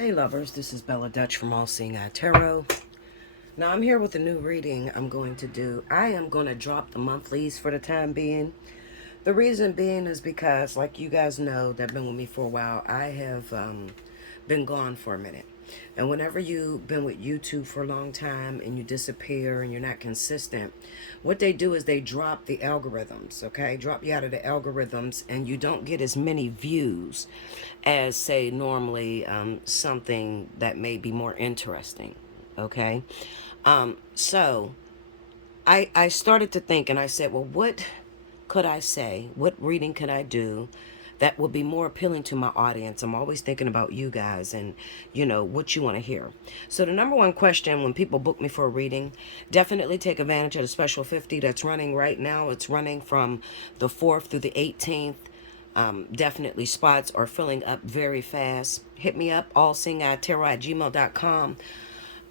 Hey lovers, this is Bella Dutch from Allseeingeyetarot. Now I'm here with a new reading I'm going to do. I am going to drop the monthlies for the time being. The reason being is because, like you guys know that have been with me for a while, I have been gone for a minute. And whenever you've been with YouTube for a long time and you disappear and you're not consistent, what they do is they drop the algorithms, okay? Drop you out of the algorithms and you don't get as many views as, say, normally something that may be more interesting, okay? So I started to think and I said, well, what could I say? What reading could I do that would be more appealing to my audience? I'm always thinking about you guys and, what you want to hear. So the number one question when people book me for a reading, definitely take advantage of the special 50 that's running right now. It's running from the 4th through the 18th. Definitely spots are filling up very fast. Hit me up, allseeingeyetarot@gmail.com.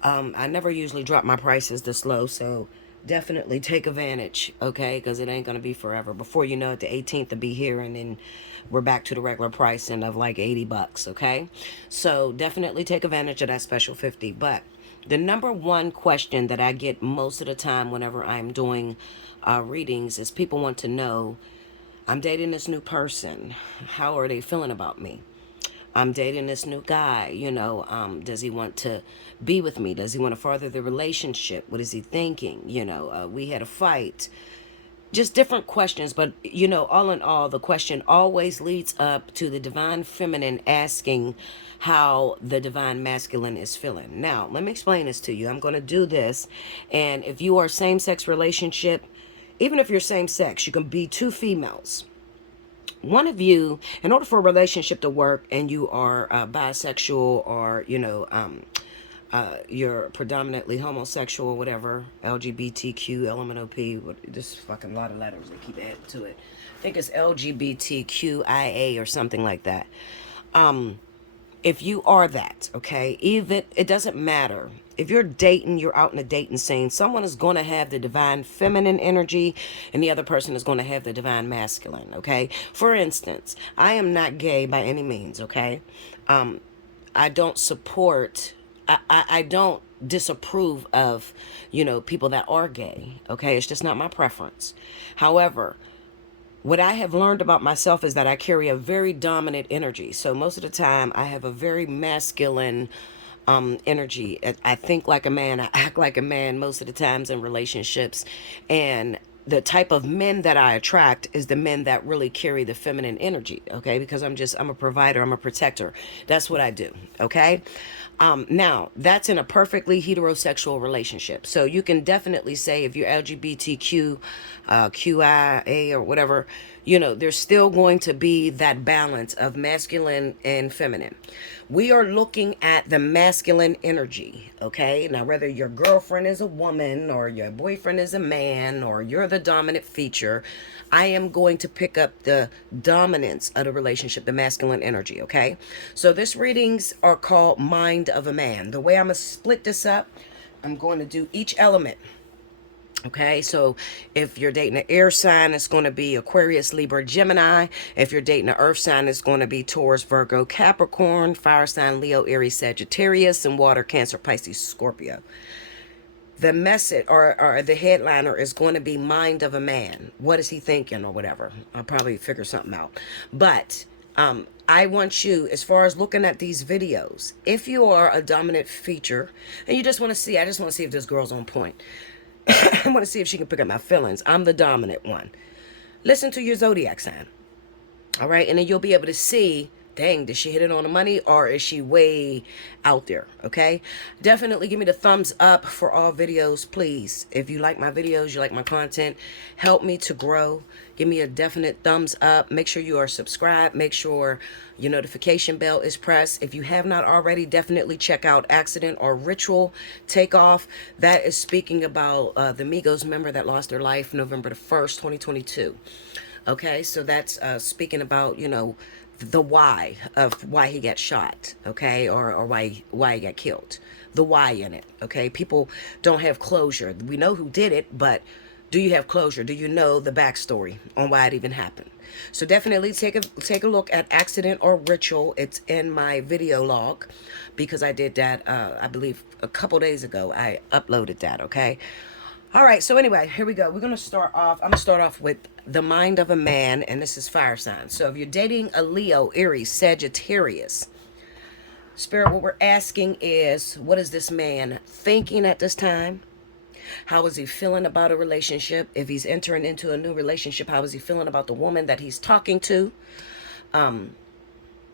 I never usually drop my prices this low, so definitely take advantage, okay? Because it ain't going to be forever. Before you know it, the 18th will be here, and then we're back to the regular pricing of like 80 bucks, okay? So definitely take advantage of that special 50. But the number one question that I get most of the time whenever I'm doing readings is people want to know, I'm dating this new person. How are they feeling about me? I'm dating this new guy, does he want to be with me? Does he want to further the relationship? What is he thinking? We had a fight. Just different questions, but all in all, the question always leads up to the divine feminine asking how the divine masculine is feeling. Now, let me explain this to you. I'm going to do this, and if you are same-sex relationship, even if you're same sex, you can be two females. One of you, in order for a relationship to work, and you are bisexual, or you're predominantly homosexual, whatever, LGBTQ, LMNOP, this fucking lot of letters they keep adding to it. I think it's LGBTQIA or something like that. If you are that, okay, even it doesn't matter. If you're dating, you're out in the dating scene, someone is going to have the divine feminine energy and the other person is going to have the divine masculine, okay? For instance, I am not gay by any means, okay? I don't support, I don't disapprove of, people that are gay, okay? It's just not my preference. However, what I have learned about myself is that I carry a very dominant energy. So most of the time, I have a very masculine energy. I think like a man. I act like a man most of the times in relationships. And the type of men that I attract is the men that really carry the feminine energy, okay? Because I'm a provider, I'm a protector. That's what I do, okay? Now, that's in a perfectly heterosexual relationship. So you can definitely say if you're LGBTQ, QIA, or whatever, there's still going to be that balance of masculine and feminine. We are looking at the masculine energy, okay? Now, whether your girlfriend is a woman or your boyfriend is a man or you're the dominant feature, I am going to pick up the dominance of the relationship, the masculine energy, okay? So this readings are called Mind of a Man. The way I'm going to split this up, I'm going to do each element. Okay, so if you're dating an air sign, it's going to be Aquarius, Libra, Gemini. If you're dating an earth sign, it's going to be Taurus, Virgo, Capricorn, fire sign, Leo, Aries, Sagittarius, and water, Cancer, Pisces, Scorpio. The message or the headliner is going to be Mind of a Man. What is he thinking or whatever? I'll probably figure something out. But I want you, as far as looking at these videos, if you are a dominant feature and you just want to see, I just want to see if this girl's on point. I want to see if she can pick up my feelings. I'm the dominant one. Listen to your zodiac sign. All right. And then you'll be able to see, dang, did she hit it on the money or is she way out there? Okay. Definitely give me the thumbs up for all videos, please. If you like my videos, you like my content, help me to grow. Give me a definite thumbs up. Make sure you are subscribed. Make sure your notification bell is pressed. If you have not already, definitely check out Accident or Ritual Takeoff. That is speaking about the Migos member that lost their life November the 1st, 2022. Okay, so that's speaking about, the why of why he got shot, okay, or why he got killed. The why in it, okay? People don't have closure. We know who did it, but Do you have closure? Do you know the backstory on why it even happened? So definitely take a look at accident or ritual. It's in my video log because I did that, I believe, a couple days ago. I uploaded that, okay? All right, so anyway, here we go. We're going to start off. I'm going to start off with the mind of a man, and this is fire sign. So if you're dating a Leo, Aries, Sagittarius, Spirit, what we're asking is, what is this man thinking at this time? How is he feeling about a relationship? If he's entering into a new relationship, how is he feeling about the woman that he's talking to?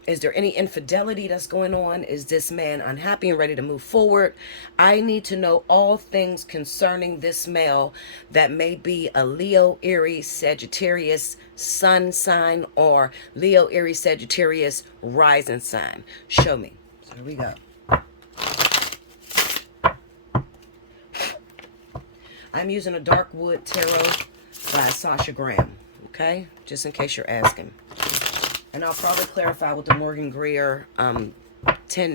Is there any infidelity that's going on? Is this man unhappy and ready to move forward? I need to know all things concerning this male that may be a Leo, Aries, Sagittarius sun sign, or Leo, Aries, Sagittarius rising sign. Show me. So here we go. I'm using a Dark Wood Tarot by Sasha Graham, okay? Just in case you're asking. And I'll probably clarify with the Morgan Greer 10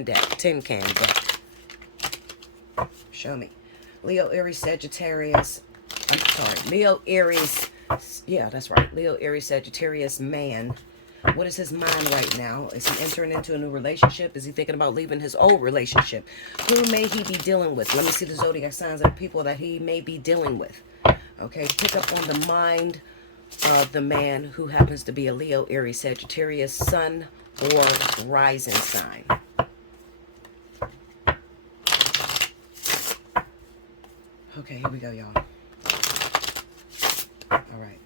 can, but show me. Leo, Aries, Sagittarius. I'm sorry. Leo, Aries. Yeah, that's right. Leo, Aries, Sagittarius man. What is his mind right now? Is he entering into a new relationship? Is he thinking about leaving his old relationship? Who may he be dealing with? Let me see the zodiac signs of the people that he may be dealing with. Okay, pick up on the mind of the man who happens to be a Leo, Aries, Sagittarius, sun, or rising sign. Okay, here we go, y'all. All right.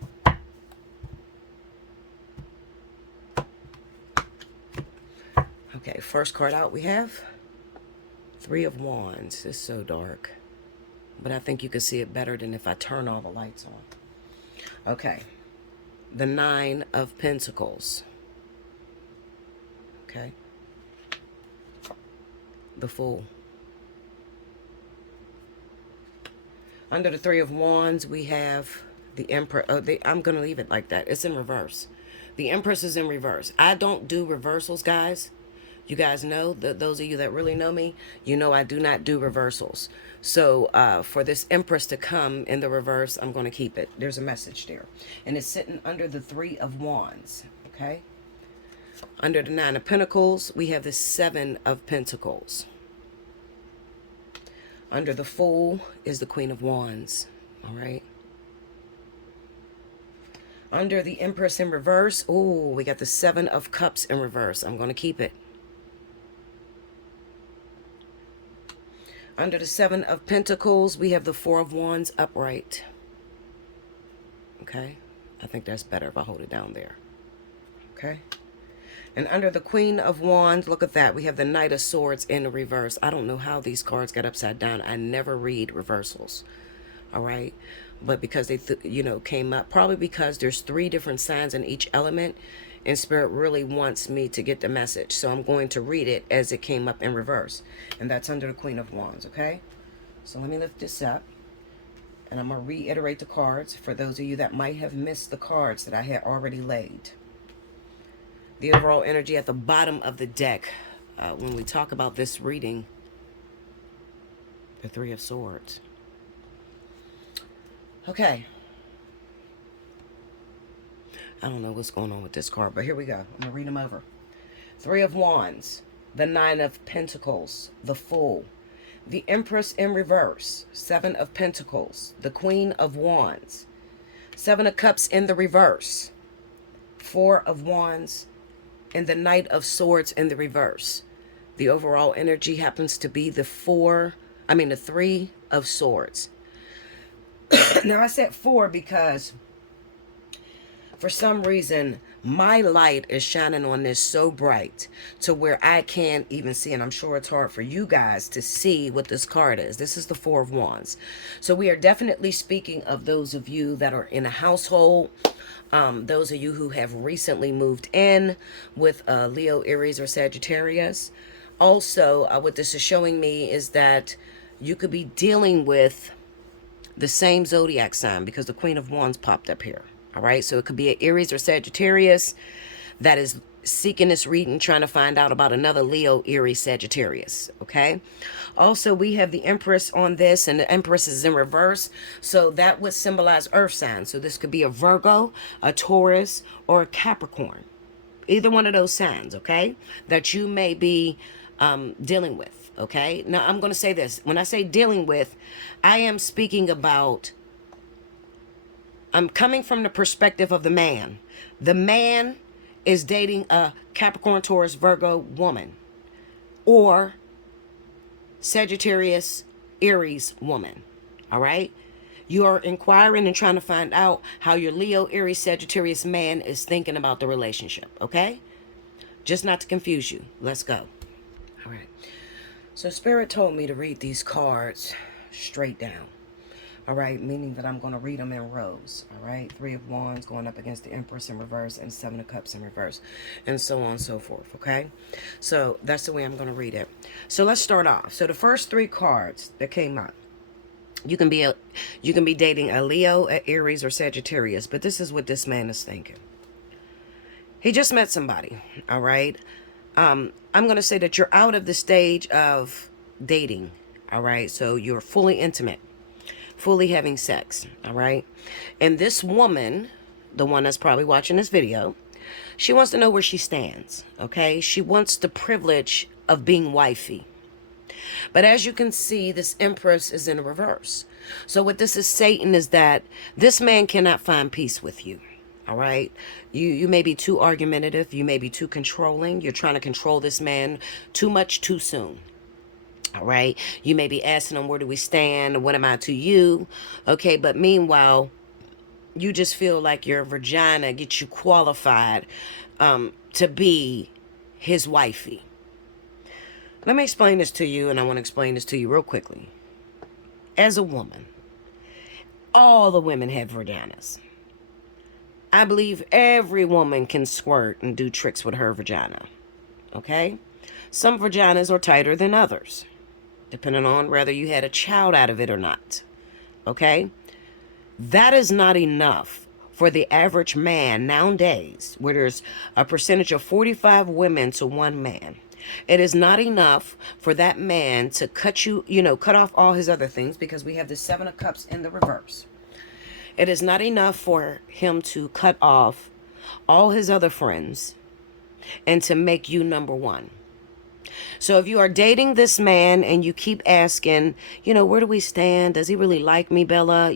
Okay, first card out we have Three of Wands. It's so dark, but I think you can see it better than if I turn all the lights on. Okay, the Nine of Pentacles. Okay, the Fool. Under the Three of Wands, we have the Emperor. I'm going to leave it like that. It's in reverse. The Empress is in reverse. I don't do reversals, guys. You guys know, those of you that really know me, you know I do not do reversals. So for this Empress to come in the reverse, I'm going to keep it. There's a message there. And it's sitting under the Three of Wands. Okay? Under the Nine of Pentacles, we have the Seven of Pentacles. Under the Fool is the Queen of Wands. All right? Under the Empress in reverse, oh, we got the Seven of Cups in reverse. I'm going to keep it. Under the Seven of Pentacles, we have the Four of Wands upright. Okay? I think that's better if I hold it down there. Okay? And under the Queen of Wands, look at that. We have the Knight of Swords in the reverse. I don't know how these cards got upside down. I never read reversals. All right? But because they, came up, probably because there's 3 different signs in each element, and Spirit really wants me to get the message. So I'm going to read it as it came up in reverse. And that's under the Queen of Wands, okay? So let me lift this up. And I'm going to reiterate the cards for those of you that might have missed the cards that I had already laid. The overall energy at the bottom of the deck, when we talk about this reading, the Three of Swords. Okay. I don't know what's going on with this card, but here we go. I'm going to read them over. Three of Wands, the Nine of Pentacles, the Fool, the Empress in reverse, Seven of Pentacles, the Queen of Wands, Seven of Cups in the reverse, Four of Wands, and the Knight of Swords in the reverse. The overall energy happens to be the Three of Swords. Now I said 4 because for some reason, my light is shining on this so bright to where I can't even see, and I'm sure it's hard for you guys to see what this card is. This is the Four of Wands. So we are definitely speaking of those of you that are in a household, those of you who have recently moved in with Leo, Aries, or Sagittarius. Also, what this is showing me is that you could be dealing with the same zodiac sign because the Queen of Wands popped up here. All right, so it could be an Aries or Sagittarius that is seeking this reading, trying to find out about another Leo, Aries, Sagittarius. Okay. Also, we have the Empress on this, and the Empress is in reverse. So that would symbolize earth signs. So this could be a Virgo, a Taurus, or a Capricorn. Either one of those signs, okay, that you may be dealing with. Okay. Now, I'm going to say this. When I say dealing with, I am speaking about, I'm coming from the perspective of the man. The man is dating a Capricorn, Taurus, Virgo woman, or Sagittarius, Aries woman. All right. You are inquiring and trying to find out how your Leo, Aries, Sagittarius man is thinking about the relationship. Okay. Just not to confuse you. Let's go. All right. So Spirit told me to read these cards straight down. All right, meaning that I'm going to read them in rows. All right, 3 of Wands going up against the Empress in reverse and 7 of Cups in reverse, and so on and so forth. Okay, so that's the way I'm going to read it. So let's start off. So the first 3 cards that came up, you can be dating a Leo, a Aries, or Sagittarius, but this is what this man is thinking. He just met somebody. All right, I'm going to say that you're out of the stage of dating. All right, so you're fully intimate, fully having sex. All right. And this woman, the one that's probably watching this video, she wants to know where she stands. Okay. She wants the privilege of being wifey. But as you can see, this Empress is in reverse. So what this is Satan is that this man cannot find peace with you. All right. You may be too argumentative. You may be too controlling. You're trying to control this man too much too soon. All right. You may be asking them, where do we stand? What am I to you? Okay. But meanwhile, you just feel like your vagina gets you qualified to be his wifey. Let me explain this to you, and I want to explain this to you real quickly. As a woman, all the women have vaginas. I believe every woman can squirt and do tricks with her vagina. Okay. Some vaginas are tighter than others, depending on whether you had a child out of it or not. Okay? That is not enough for the average man nowadays, where there's a percentage of 45 women to 1 man. It is not enough for that man to cut off all his other things, because we have the 7 of Cups in the reverse. It is not enough for him to cut off all his other friends and to make you number 1. So if you are dating this man and you keep asking, where do we stand? Does he really like me, Bella?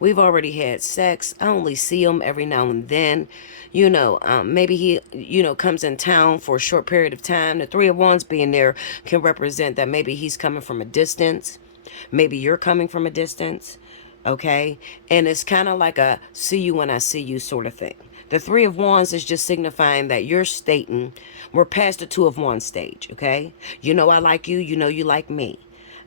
We've already had sex. I only see him every now and then. Maybe he, comes in town for a short period of time. The 3 of Wands being there can represent that maybe he's coming from a distance. Maybe you're coming from a distance. Okay. And it's kind of like a see you when I see you sort of thing. The 3 of Wands is just signifying that you're stating we're past the 2 of Wands stage. Okay. I like you. You like me.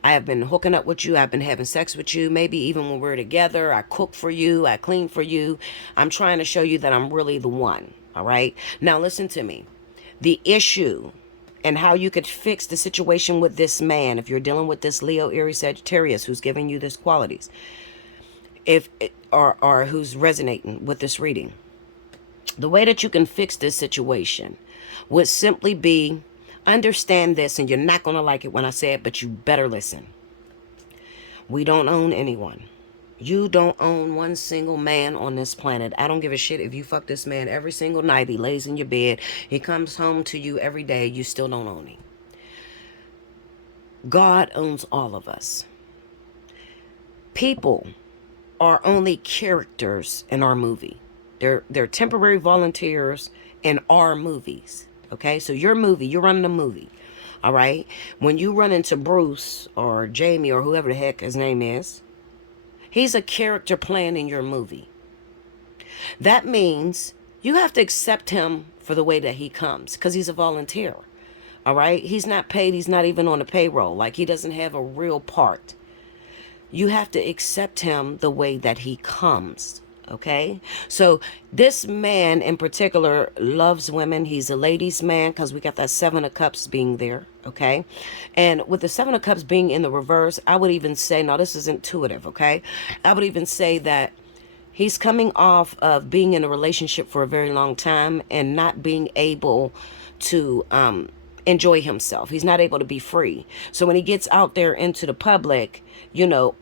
I have been hooking up with you. I've been having sex with you. Maybe even when we're together, I cook for you. I clean for you. I'm trying to show you that I'm really the one. All right. Now listen to me. The issue and how you could fix the situation with this man, if you're dealing with this Leo, Aries, Sagittarius, who's giving you these qualities, or who's resonating with this reading, the way that you can fix this situation would simply be, understand this, and you're not going to like it when I say it, but you better listen. We don't own anyone. You don't own one single man on this planet. I don't give a shit if you fuck this man every single night. He lays in your bed. He comes home to you every day. You still don't own him. God owns all of us. People are only characters in our movie. They're temporary volunteers in our movies. Okay, so your movie, you're running a movie. All right. When you run into Bruce or Jamie or whoever the heck his name is, he's a character playing in your movie. That means you have to accept him for the way that he comes, because he's a volunteer. All right. He's not paid. He's not even on the payroll. Like, he doesn't have a real part. You have to accept him the way that he comes. Okay, so this man in particular loves women. He's a ladies' man, because we got that 7 of Cups being there. Okay, and with the 7 of Cups being in the reverse, I would even say, now this is intuitive. Okay, I would even say that He's coming off of being in a relationship for a very long time and not being able to enjoy himself. He's not able to be free. So when he gets out there into the public,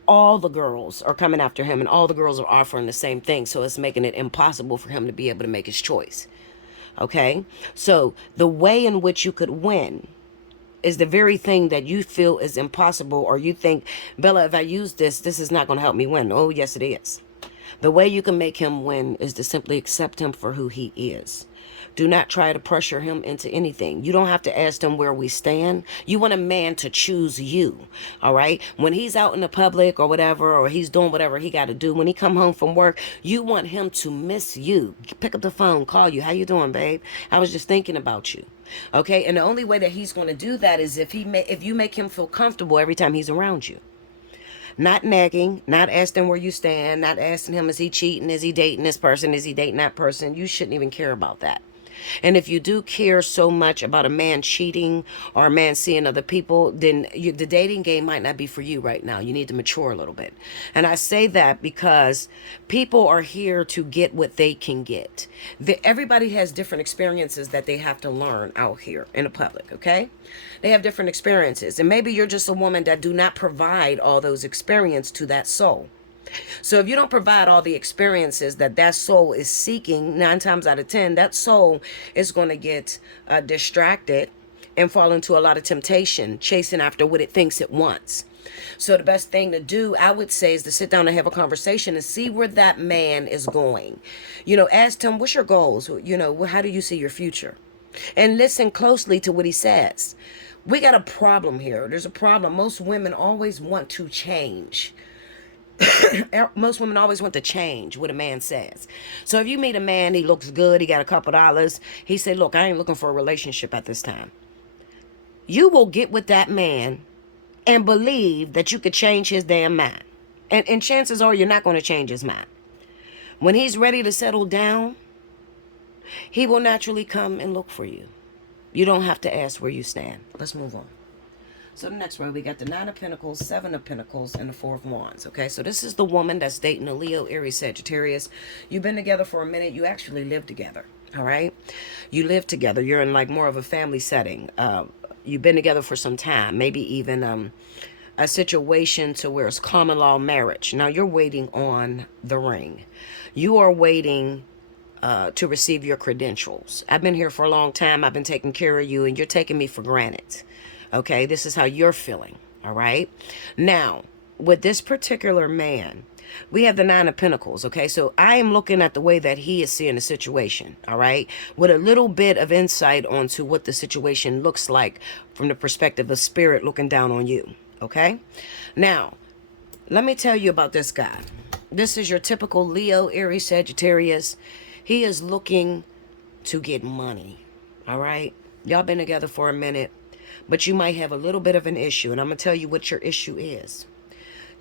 all the girls are coming after him and all the girls are offering the same thing. So it's making it impossible for him to be able to make his choice. Okay? So the way in which you could win is the very thing that you feel is impossible, or you think, Bella, if I use this, this is not going to help me win. Oh, yes, it is. The way you can make him win is to simply accept him for who he is. Do not try to pressure him into anything. You don't have to ask him where we stand. You want a man to choose you, all right? When he's out in the public or whatever, or he's doing whatever he got to do, when he come home from work, you want him to miss you. Pick up the phone, call you. How you doing, babe? I was just thinking about you. Okay? And the only way that he's going to do that is if you make him feel comfortable every time he's around you. Not nagging, not asking where you stand, not asking him, is he cheating? Is he dating this person? Is he dating that person? You shouldn't even care about that. And if you do care so much about a man cheating or a man seeing other people, then the dating game might not be for you right now. You need to mature a little bit. And I say that because people are here to get what they can get. Everybody has different experiences that they have to learn out here in the public, okay? They have different experiences. And maybe you're just a woman that do not provide all those experiences to that soul. So if you don't provide all the experiences that soul is seeking, 9 times out of 10, that soul is going to get distracted and fall into a lot of temptation, chasing after what it thinks it wants. So the best thing to do, I would say, is to sit down and have a conversation and see where that man is going. Ask him, what's your goals? How do you see your future? And listen closely to what he says. We got a problem here. There's a problem. Most women always want to change. Most women always want to change what a man says. So if you meet a man, he looks good, he got a couple dollars, he said, look, I ain't looking for a relationship at this time. You will get with that man and believe that you could change his damn mind. And chances are you're not going to change his mind. When he's ready to settle down, he will naturally come and look for you. You don't have to ask where you stand. Let's move on. So the next row, we got the 9 of Pentacles, 7 of Pentacles, and the 4 of Wands. Okay, so this is the woman that's dating a Leo, Aries, Sagittarius. You've been together for a minute. You actually live together, all right? You live together. You're in like more of a family setting. You've been together for some time, maybe even a situation to where it's common law marriage. Now you're waiting on the ring. You are waiting to receive your credentials. I've been here for a long time. I've been taking care of you, and you're taking me for granted. Okay, this is how you're feeling, all right? Now, with this particular man, we have the 9 of Pentacles, okay? So I am looking at the way that he is seeing the situation, all right? With a little bit of insight onto what the situation looks like from the perspective of spirit looking down on you, okay? Now, let me tell you about this guy. This is your typical Leo, Aries, Sagittarius. He is looking to get money, all right? Y'all been together for a minute. But you might have a little bit of an issue, and I'm going to tell you what your issue is.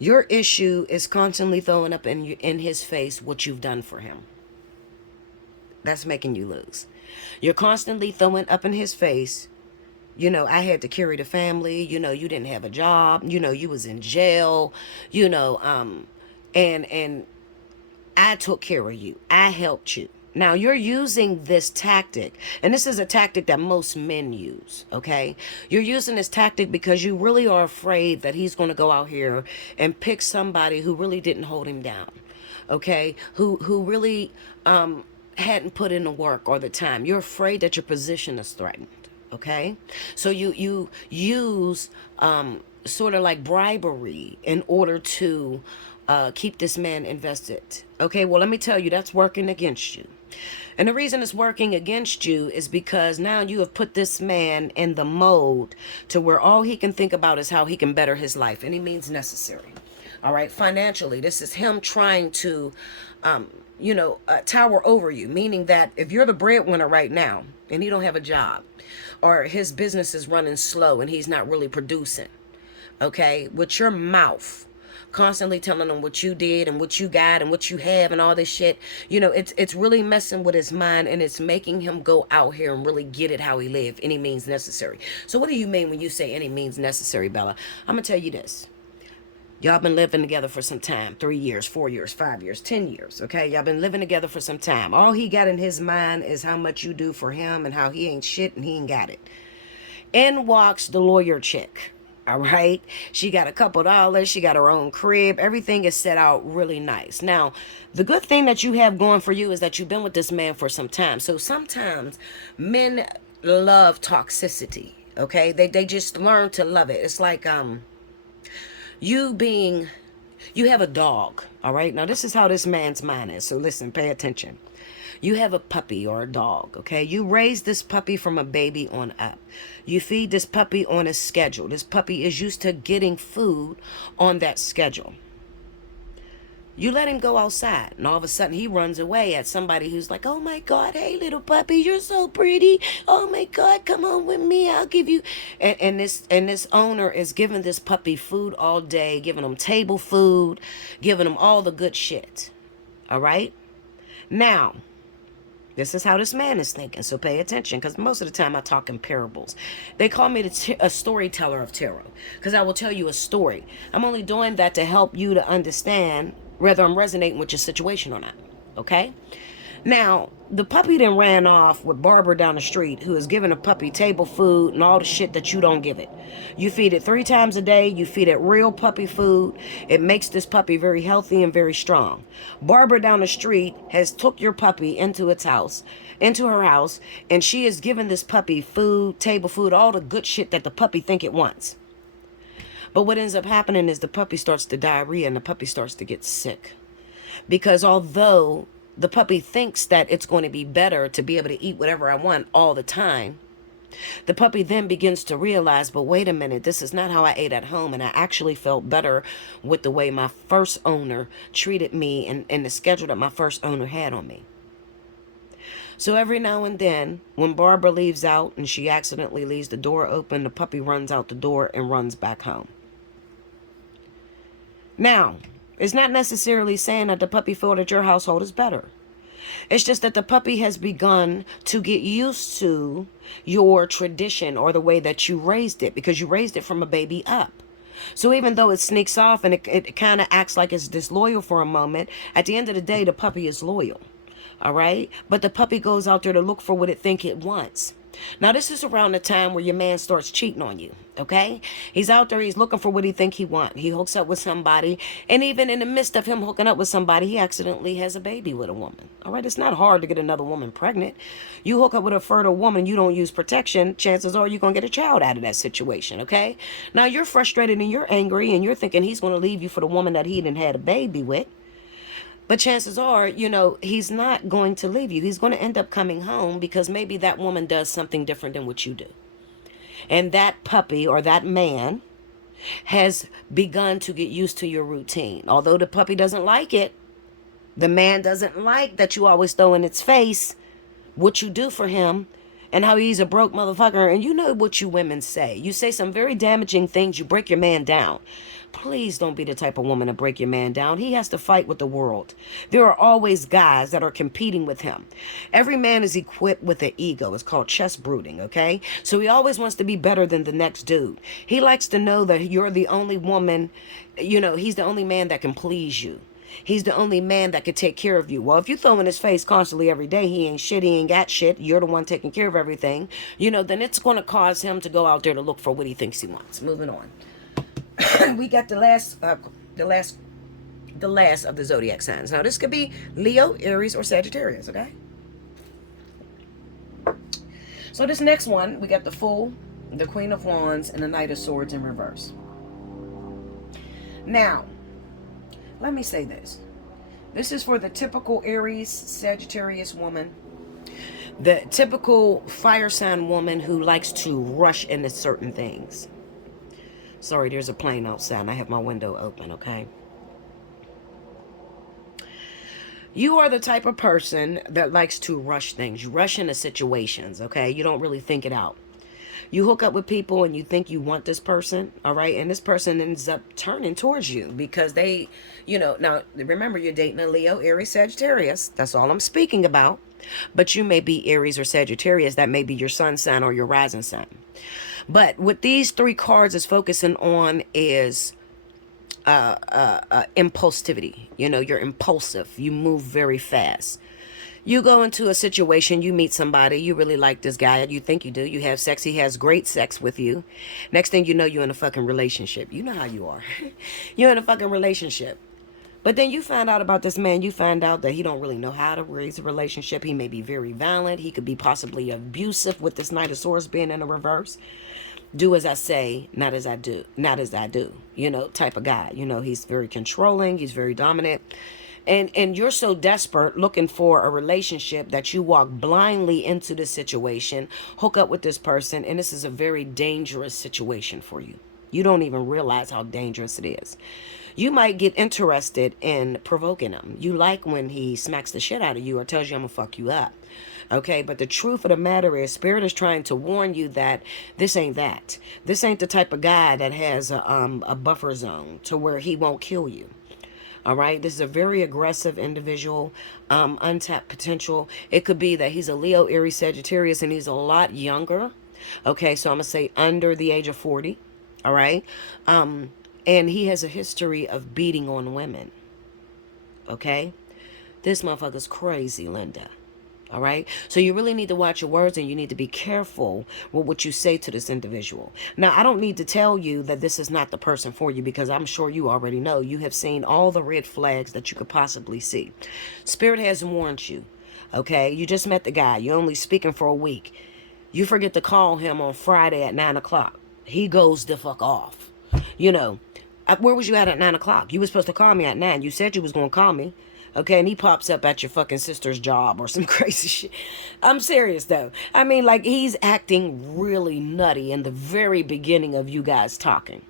Your issue is constantly throwing up in his face what you've done for him. That's making you lose. You're constantly throwing up in his face, I had to carry the family, you didn't have a job, you was in jail, and I took care of you. I helped you. Now, you're using this tactic, and this is a tactic that most men use, okay? You're using this tactic because you really are afraid that he's going to go out here and pick somebody who really didn't hold him down, okay? Who really hadn't put in the work or the time. You're afraid that your position is threatened, okay? So you use sort of like bribery in order to keep this man invested. Okay, well, let me tell you, that's working against you. And the reason it's working against you is because now you have put this man in the mode to where all he can think about is how he can better his life. Any means necessary. All right, financially, this is him trying to, tower over you. Meaning that if you're the breadwinner right now and he don't have a job, or his business is running slow and he's not really producing, okay, with your mouth, constantly telling him what you did and what you got and what you have and all this shit, it's really messing with his mind, and it's making him go out here and really get it how he live, any means necessary. So what do you mean when you say any means necessary, Bella? I'm gonna tell you this. Y'all been living together for some time. 3 years, 4 years, 5 years, 10 years. Okay. Y'all been living together for some time. All he got in his mind is how much you do for him and how he ain't shit and he ain't got it. In walks the lawyer chick. All right. She got a couple dollars. She got her own crib. Everything is set out really nice. Now, the good thing that you have going for you is that you've been with this man for some time. So sometimes men love toxicity. Okay. They just learn to love it. It's like, you have a dog. All right. Now, this is how this man's mind is. So listen, pay attention. You have a puppy or a dog, okay? You raise this puppy from a baby on up. You feed this puppy on a schedule. This puppy is used to getting food on that schedule. You let him go outside, and all of a sudden he runs away at somebody who's like, oh my God, hey little puppy, you're so pretty. Oh my God, come on with me, I'll give you. And this owner is giving this puppy food all day, giving him table food, giving him all the good shit. All right? Now, this is how this man is thinking, so pay attention, because most of the time I talk in parables. They call me a storyteller of tarot, because I will tell you a story. I'm only doing that to help you to understand whether I'm resonating with your situation or not, okay? Now, the puppy then ran off with Barbara down the street, who is giving a puppy table food and all the shit that you don't give it. You feed it 3 times a day. You feed it real puppy food. It makes this puppy very healthy and very strong. Barbara down the street has took your puppy into her house, and she is giving this puppy food, table food, all the good shit that the puppy think it wants. But what ends up happening is the puppy starts to diarrhea and the puppy starts to get sick. Because although the puppy thinks that it's going to be better to be able to eat whatever I want all the time, the puppy then begins to realize, but wait a minute, this is not how I ate at home, and I actually felt better with the way my first owner treated me and the schedule that my first owner had on me. So every now and then, when Barbara leaves out and she accidentally leaves the door open, the puppy runs out the door and runs back home. Now, it's not necessarily saying that the puppy food at your household is better. It's just that the puppy has begun to get used to your tradition or the way that you raised it, because you raised it from a baby up. So even though it sneaks off and it kind of acts like it's disloyal for a moment, at the end of the day, the puppy is loyal. All right? But the puppy goes out there to look for what it think it wants. Now, this is around the time where your man starts cheating on you, okay? He's out there, he's looking for what he think he want. He hooks up with somebody, and even in the midst of him hooking up with somebody, he accidentally has a baby with a woman, all right? It's not hard to get another woman pregnant. You hook up with a fertile woman, you don't use protection, chances are you're going to get a child out of that situation, okay? Now, you're frustrated and you're angry, and you're thinking he's going to leave you for the woman that he didn't had a baby with. But chances are, he's not going to leave you. He's going to end up coming home because maybe that woman does something different than what you do. And that puppy or that man has begun to get used to your routine. Although the puppy doesn't like it, the man doesn't like that you always throw in its face what you do for him and how he's a broke motherfucker. And you know what you women say. You say some very damaging things. You break your man down. Please don't be the type of woman to break your man down. He has to fight with the world. There are always guys that are competing with him. Every man is equipped with an ego. It's called chest brooding, okay? So he always wants to be better than the next dude. He likes to know that you're the only woman, he's the only man that can please you. He's the only man that could take care of you. Well, if you throw in his face constantly every day, he ain't shit, he ain't got shit, you're the one taking care of everything, then it's going to cause him to go out there to look for what he thinks he wants. Moving on. We got the last of the zodiac signs. Now, this could be Leo, Aries, or Sagittarius, okay? So this next one, we got the Fool, the Queen of Wands, and the Knight of Swords in reverse. Now, let me say this. This is for the typical Aries, Sagittarius woman. The typical fire sign woman who likes to rush into certain things. Sorry, there's a plane outside and I have my window open, okay? You are the type of person that likes to rush things. You rush into situations, okay? You don't really think it out. You hook up with people and you think you want this person, all right? And this person ends up turning towards you because they, now remember you're dating a Leo, Aries, Sagittarius. That's all I'm speaking about. But you may be Aries or Sagittarius. That may be your sun sign or your rising sign. But what these 3 cards is focusing on is impulsivity. You know, you're impulsive. You move very fast. You go into a situation, you meet somebody, you really like this guy, you think you do, you have sex, he has great sex with you. Next thing you know, you're in a fucking relationship. You know how you are. You're in a fucking relationship. But then you find out about this man, you find out that he don't really know how to raise a relationship. He may be very violent. He could be possibly abusive with this Knight of Swords being in the reverse. Do as I say, not as I do. Not as I do. You know, type of guy. You know, he's very controlling. He's very dominant. And you're so desperate looking for a relationship that you walk blindly into this situation, hook up with this person, and this is a very dangerous situation for you. You don't even realize how dangerous it is. You might get interested in provoking him. You like when he smacks the shit out of you or tells you I'm gonna fuck you up. Okay, but the truth of the matter is, Spirit is trying to warn you that this ain't that. This ain't the type of guy that has a buffer zone to where he won't kill you. All right, this is a very aggressive individual, untapped potential. It could be that he's a Leo, Aries, Sagittarius, and he's a lot younger. Okay, so I'm gonna say under the age of 40. All right, and he has a history of beating on women. Okay, this motherfucker's crazy, Linda. All right. So you really need to watch your words and you need to be careful with what you say to this individual. Now, I don't need to tell you that this is not the person for you because I'm sure you already know. You have seen all the red flags that you could possibly see. Spirit has warned you. Okay. You just met the guy. You're only speaking for a week. You forget to call him on Friday at 9 o'clock. He goes the fuck off. You know, where was you at 9 o'clock? You were supposed to call me at 9. You said you was going to call me. Okay, and he pops up at your fucking sister's job or some crazy shit. I'm serious, though. I mean, like, he's acting really nutty in the very beginning of you guys talking.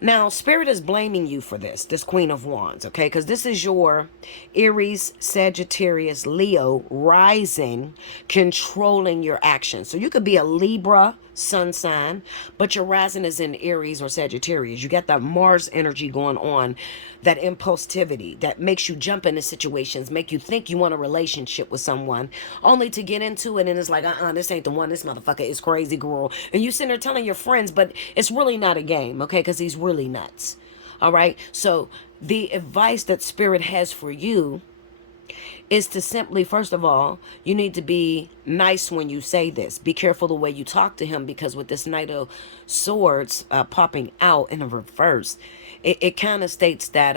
Now, Spirit is blaming you for this Queen of Wands, okay? Because this is your Aries, Sagittarius, Leo rising, controlling your actions. So you could be a Libra sun sign, but your rising is in Aries or Sagittarius. You got that Mars energy going on, that impulsivity that makes you jump into situations, make you think you want a relationship with someone, only to get into it and it's like, this ain't the one. This motherfucker is crazy, girl. And you sitting there telling your friends, but it's really not a game, okay? Because he's really nuts. All right? So the advice that Spirit has for you is to simply, first of all, you need to be nice when you say this. Be careful the way you talk to him because with this Knight of Swords popping out in the reverse, it kind of states that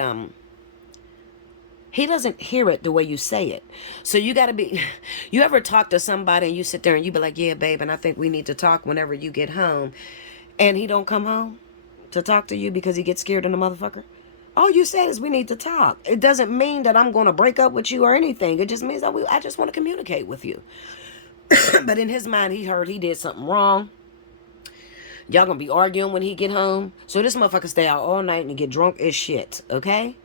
he doesn't hear it the way you say it. So you got to be, you ever talk to somebody and you sit there and you be like, yeah, babe, and I think we need to talk whenever you get home. And he don't come home to talk to you because he gets scared of the motherfucker? All you said is we need to talk. It doesn't mean that I'm going to break up with you or anything. It just means that I just want to communicate with you. But in his mind, he heard he did something wrong. Y'all going to be arguing when he get home. So this motherfucker stay out all night and get drunk as shit. Okay?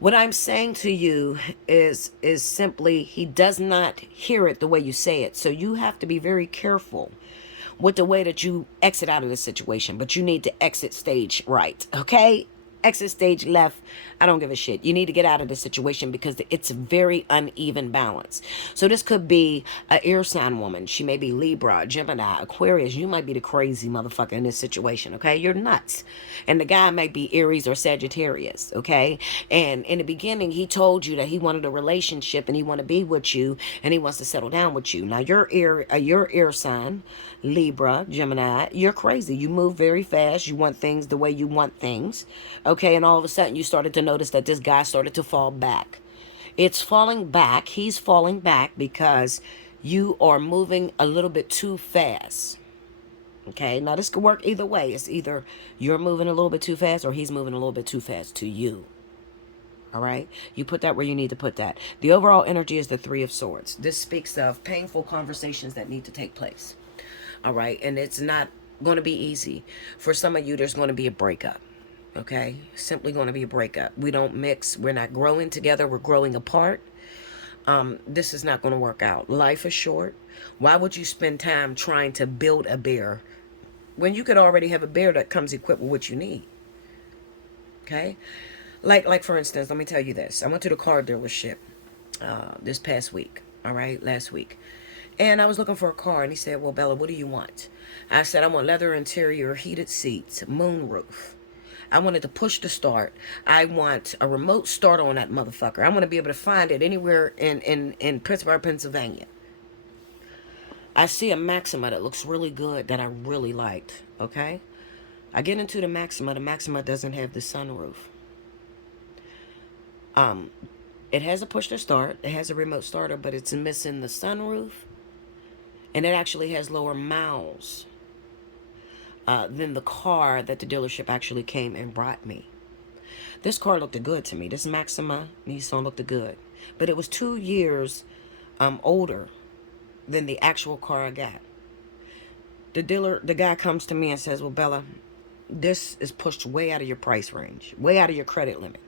What I'm saying to you is simply he does not hear it the way you say it. So you have to be very careful with the way that you exit out of this situation. But you need to exit stage right. Okay? Exit stage left. I don't give a shit. You need to get out of this situation because it's a very uneven balance. So this could be an air sign woman. She may be Libra, Gemini, Aquarius. You might be the crazy motherfucker in this situation, okay? You're nuts. And the guy might be Aries or Sagittarius, okay? And in the beginning, he told you that he wanted a relationship and he wanted to be with you and he wants to settle down with you. Now, your air sign, Libra, Gemini, you're crazy. You move very fast. You want things the way you want things, okay? And all of a sudden, you started to notice that this guy started to fall back. It's falling back. He's falling back because you are moving a little bit too fast. Okay, now this could work either way. It's either you're moving a little bit too fast or he's moving a little bit too fast to you. All right, you put that where you need to put that. The overall energy is the Three of Swords. This speaks of painful conversations that need to take place. All right, and it's not going to be easy. For some of you, there's going to be a breakup. Okay, simply going to be a breakup. We don't mix. We're not growing together. We're growing apart. This is not going to work out. Life is short. Why would you spend time trying to build a bear when you could already have a bear that comes equipped with what you need? Okay, like for instance, let me tell you this. I went to the car dealership this past week. All right, last week. And I was looking for a car, and he said, well, Bella, what do you want? I said, I want leather interior, heated seats, moonroof. I wanted to push the start. I want a remote start on that motherfucker. I want to be able to find it anywhere in Pittsburgh, Pennsylvania. I see a Maxima that looks really good that I really liked. Okay? I get into the Maxima. The Maxima doesn't have the sunroof. It has a push to start. It has a remote starter, but it's missing the sunroof. And it actually has lower miles than the car that the dealership actually came and brought me. This car looked good to me. This Maxima Nissan looked good. But it was 2 years older than the actual car I got. The guy comes to me and says, well, Bella, this is pushed way out of your price range, way out of your credit limit.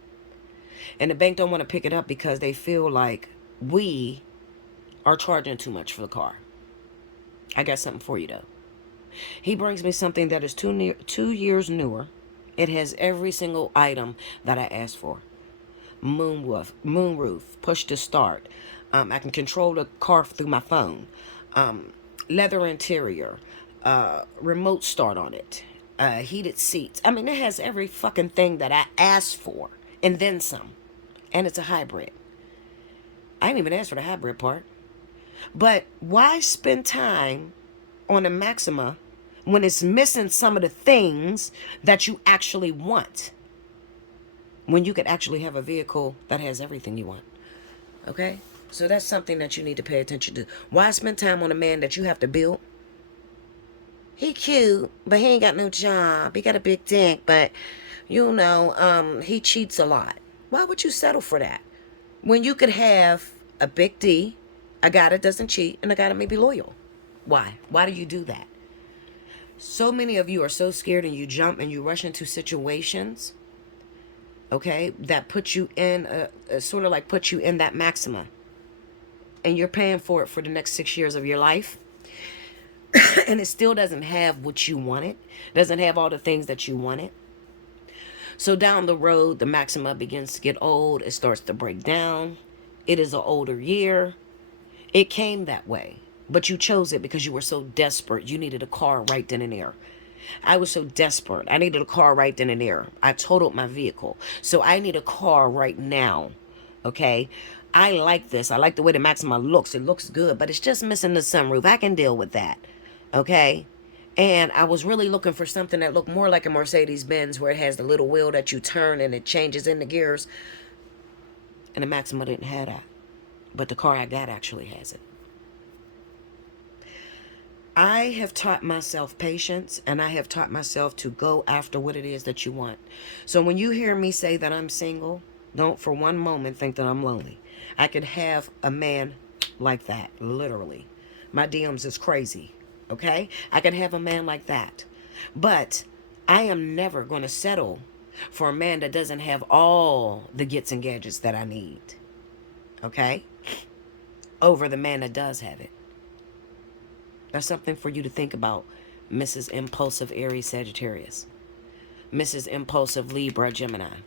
And the bank don't want to pick it up because they feel like we are charging too much for the car. I got something for you, though. He brings me something that is 2 years newer. It has every single item that I asked for. Moonroof, push to start. I can control the car through my phone. Leather interior, remote start on it, heated seats. I mean, it has every fucking thing that I asked for, and then some. And it's a hybrid. I didn't even ask for the hybrid part. But why spend time on a Maxima when it's missing some of the things that you actually want, when you could actually have a vehicle that has everything you want? Okay? So that's something that you need to pay attention to. Why spend time on a man that you have to build? He cute, but he ain't got no job. He got a big dick, but, he cheats a lot. Why would you settle for that? When you could have a big D, a guy that doesn't cheat, and a guy that may be loyal. Why? Why do you do that? So many of you are so scared and you jump and you rush into situations, okay, that put you in, sort of like put you in that Maxima. And you're paying for it for the next 6 years of your life. And it still doesn't have what you wanted. Doesn't have all the things that you wanted. So down the road, the Maxima begins to get old. It starts to break down. It is an older year. It came that way. But you chose it because you were so desperate. You needed a car right then and there. I was so desperate. I needed a car right then and there. I totaled my vehicle. So I need a car right now. Okay? I like this. I like the way the Maxima looks. It looks good. But it's just missing the sunroof. I can deal with that. Okay? And I was really looking for something that looked more like a Mercedes-Benz, where it has the little wheel that you turn and it changes in the gears. And the Maxima didn't have that. But the car I got actually has it. I have taught myself patience, and I have taught myself to go after what it is that you want. So when you hear me say that I'm single, don't for one moment think that I'm lonely. I could have a man like that, literally. My DMs is crazy. Okay? I can have a man like that. But I am never going to settle for a man that doesn't have all the gets and gadgets that I need. Okay? Over the man that does have it. That's something for you to think about, Mrs. Impulsive Aries Sagittarius. Mrs. Impulsive Libra Gemini.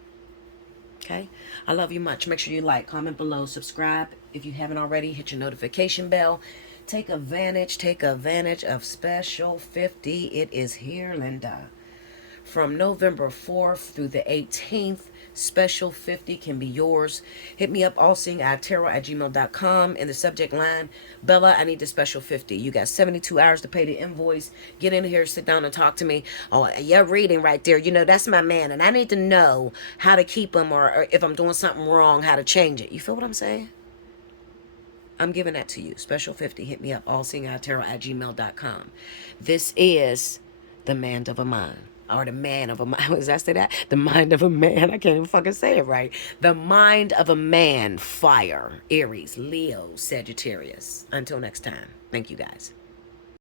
Okay? I love you much. Make sure you like, comment below, subscribe. If you haven't already, hit your notification bell. Take advantage of Special 50. It is here, Linda. From November 4th through the 18th, Special 50 can be yours. Hit me up, Allseeingeyetarot@gmail.com. In the subject line, Bella, I need the Special 50. You got 72 hours to pay the invoice. Get in here, sit down and talk to me. Oh, you're reading right there. That's my man, and I need to know how to keep him, or if I'm doing something wrong, how to change it. You feel what I'm saying? I'm giving that to you. Special 50. Hit me up, Allseeingeyetarot@gmail.com. This is the Mind of a Mind. Or the man of a mind. Did I say that? The mind of a man. I can't even fucking say it right. The mind of a man. Fire. Aries, Leo, Sagittarius. Until next time. Thank you guys.